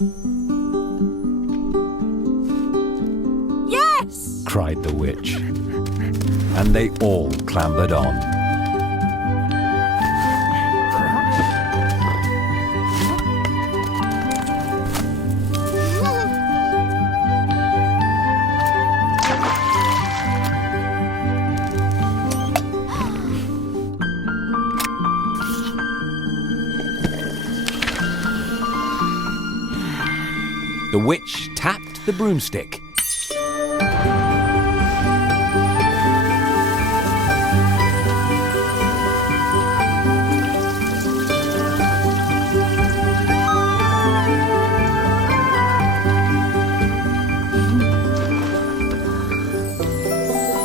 Yes! cried the witch. And they all clambered on. The witch tapped the broomstick.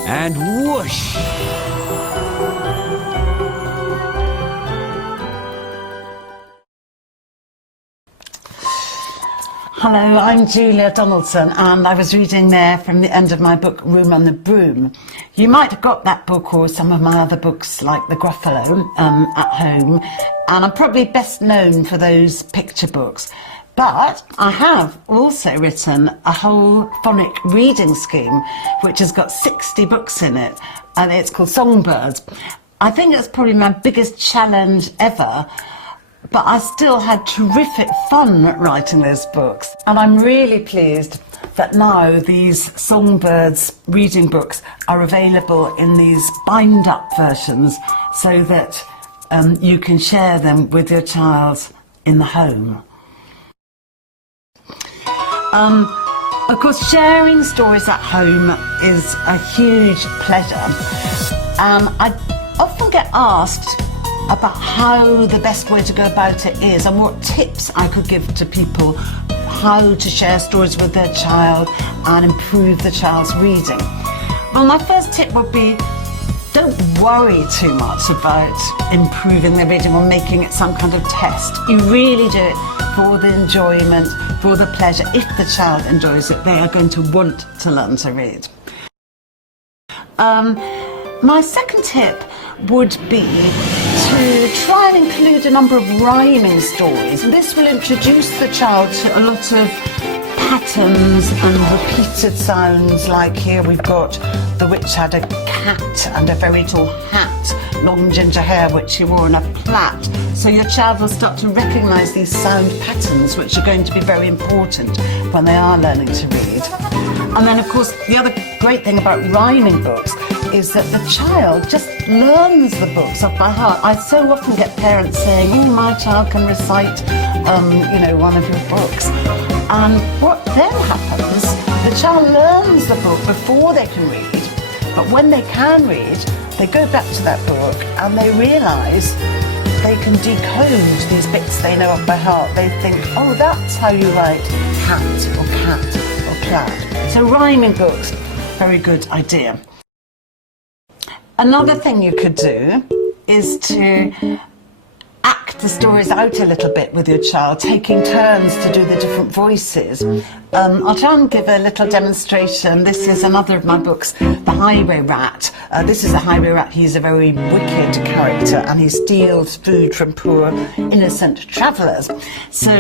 And whoosh! Hello, I'm Julia Donaldson, and I was reading there from the end of my book, Room on the Broom. You might have got that book or some of my other books like The Gruffalo at home, and I'm probably best known for those picture books. But I have also written a whole phonic reading scheme, which has got 60 books in it, and it's called Songbirds. I think it's probably my biggest challenge ever, but I still had terrific fun writing those books. And I'm really pleased that now these Songbirds reading books are available in these bind-up versions so that you can share them with your child in the home. Of course, sharing stories at home is a huge pleasure. I often get asked about how the best way to go about it is and what tips I could give to people how to share stories with their child and improve the child's reading. Well, my first tip would be don't worry too much about improving their reading or making it some kind of test. You really do it for the enjoyment, for the pleasure. If the child enjoys it, they are going to want to learn to read. My second tip would be to try and include a number of rhyming stories. This will introduce the child to a lot of patterns and repeated sounds, like here we've got the witch had a cat and a very tall hat, long ginger hair which she wore in a plait. So your child will start to recognise these sound patterns, which are going to be very important when they are learning to read. And then of course the other great thing about rhyming books is that the child just learns the books off by heart. I so often get parents saying, oh, my child can recite, one of your books. And what then happens, the child learns the book before they can read, but when they can read, they go back to that book and they realise they can decode these bits they know off by heart. They think, oh, that's how you write hat or cat or plaid. So rhyming books, very good idea. Another thing you could do is to act the stories out a little bit with your child, taking turns to do the different voices. I'll try and give a little demonstration. This is another of my books, The Highway Rat. This is a highway rat. He's a very wicked character and he steals food from poor, innocent travellers. So,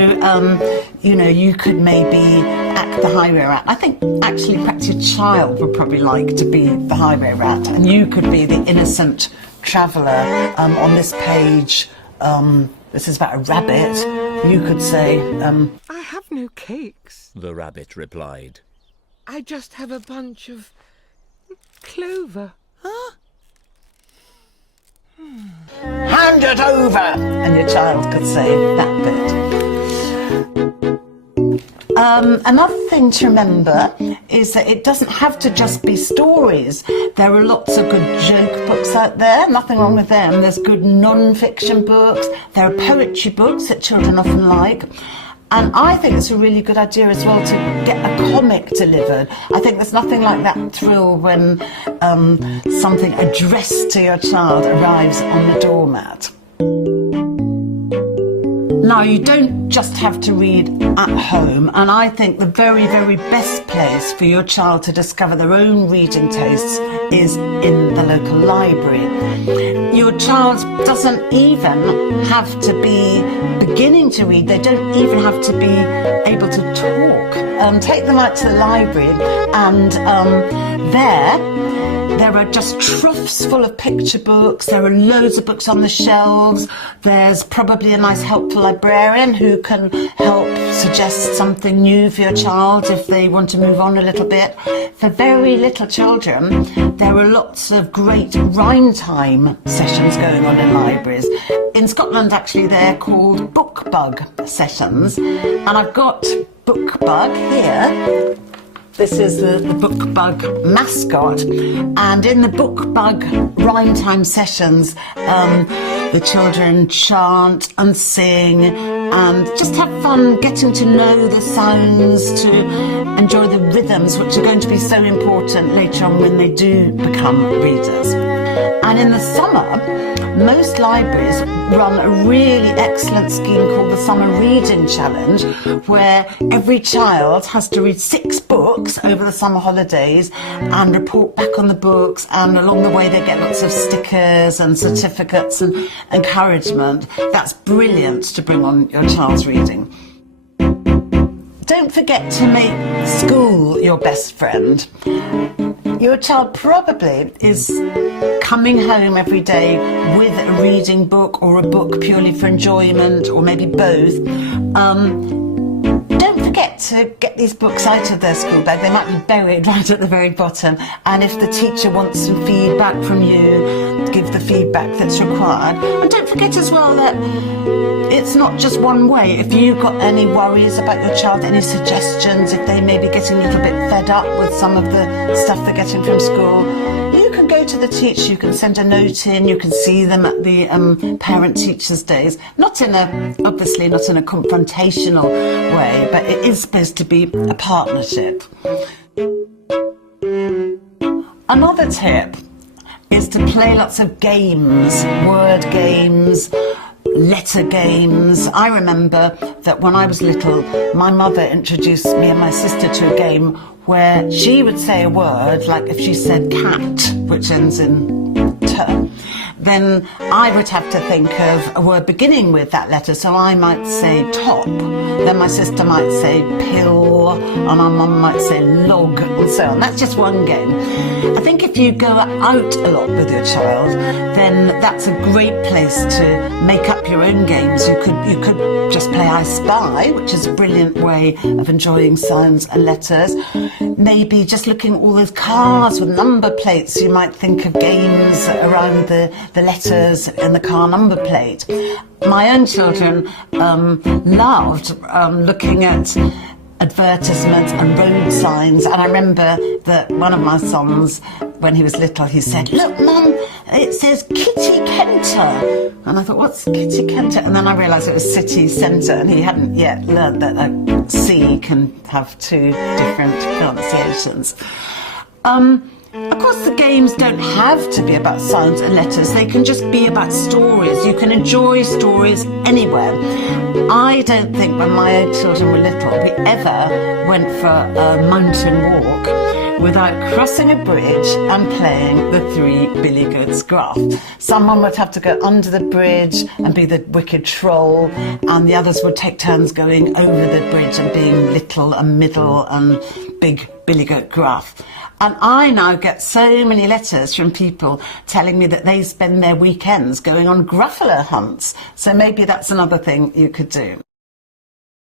you could maybe act the highway rat. I think actually perhaps your child would probably like to be the highway rat, and you could be the innocent traveller. On this page, this is about a rabbit. You could say, I have no cakes, the rabbit replied. I just have a bunch of clover. Huh? hand it over, and your child could say that bit. Another thing to remember is that it doesn't have to just be stories. There are lots of good joke books out there, nothing wrong with them. There's good non-fiction books, there are poetry books that children often like. And I think it's a really good idea as well to get a comic delivered. I think there's nothing like that thrill when something addressed to your child arrives on the doormat. Now, you don't just have to read at home, and I think the very, very best place for your child to discover their own reading tastes is in the local library. Your child doesn't even have to be beginning to read, they don't even have to be able to talk. Take them out to the library, and there are just troughs full of picture books. There are loads of books on the shelves. There's probably a nice helpful librarian who can help suggest something new for your child if they want to move on a little bit. For very little children, there are lots of great rhyme time sessions going on in libraries. In Scotland, actually, they're called book bug sessions. And I've got book bug here. This is the book bug mascot, and in the book bug rhyme time sessions, the children chant and sing and just have fun getting to know the sounds, to enjoy the rhythms, which are going to be so important later on when they do become readers. And in the summer, most libraries run a really excellent scheme called the Summer Reading Challenge, where every child has to read 6 books over the summer holidays and report back on the books, and along the way they get lots of stickers and certificates and encouragement. That's brilliant to bring on your child's reading. Don't forget to make school your best friend. Your child probably is coming home every day with a reading book or a book purely for enjoyment, or maybe both. Don't forget to get these books out of their school bag. They might be buried right at the very bottom. And if the teacher wants some feedback from you, give the feedback that's required. And don't forget as well that it's not just one way. If you've got any worries about your child, any suggestions, if they may be getting a little bit fed up with some of the stuff they're getting from school, you can go to the teacher, you can send a note in, you can see them at the parent-teachers' days. Obviously not in a confrontational way, but it is supposed to be a partnership. Another tip is to play lots of games, word games, letter games. I remember that when I was little, my mother introduced me and my sister to a game where she would say a word, like if she said cat, which ends in t, then I would have to think of a word beginning with that letter. So I might say top, then my sister might say pill, and our mum might say log, and so on. That's just one game. I think if you go out a lot with your child, then that's a great place to make up your own games. You could just play I Spy, which is a brilliant way of enjoying sounds and letters. Maybe just looking at all those cars with number plates, you might think of games around the letters in the car number plate. My own children loved looking at advertisements and road signs, and I remember that one of my sons, when he was little, he said, "Look, Mum, it says Kitty Kenter." And I thought, what's Kitty Kenter? And then I realised it was city centre, and he hadn't yet learned that a C can have 2 different pronunciations. Of course, the games don't have to be about sounds and letters. They can just be about stories. You can enjoy stories anywhere. I don't think when my own children were little, we ever went for a mountain walk without crossing a bridge and playing the 3 Billy Goats Gruff. Someone would have to go under the bridge and be the wicked troll, and the others would take turns going over the bridge and being little and middle and big Billy Goat Gruff. And I now get so many letters from people telling me that they spend their weekends going on gruffalo hunts. So maybe that's another thing you could do.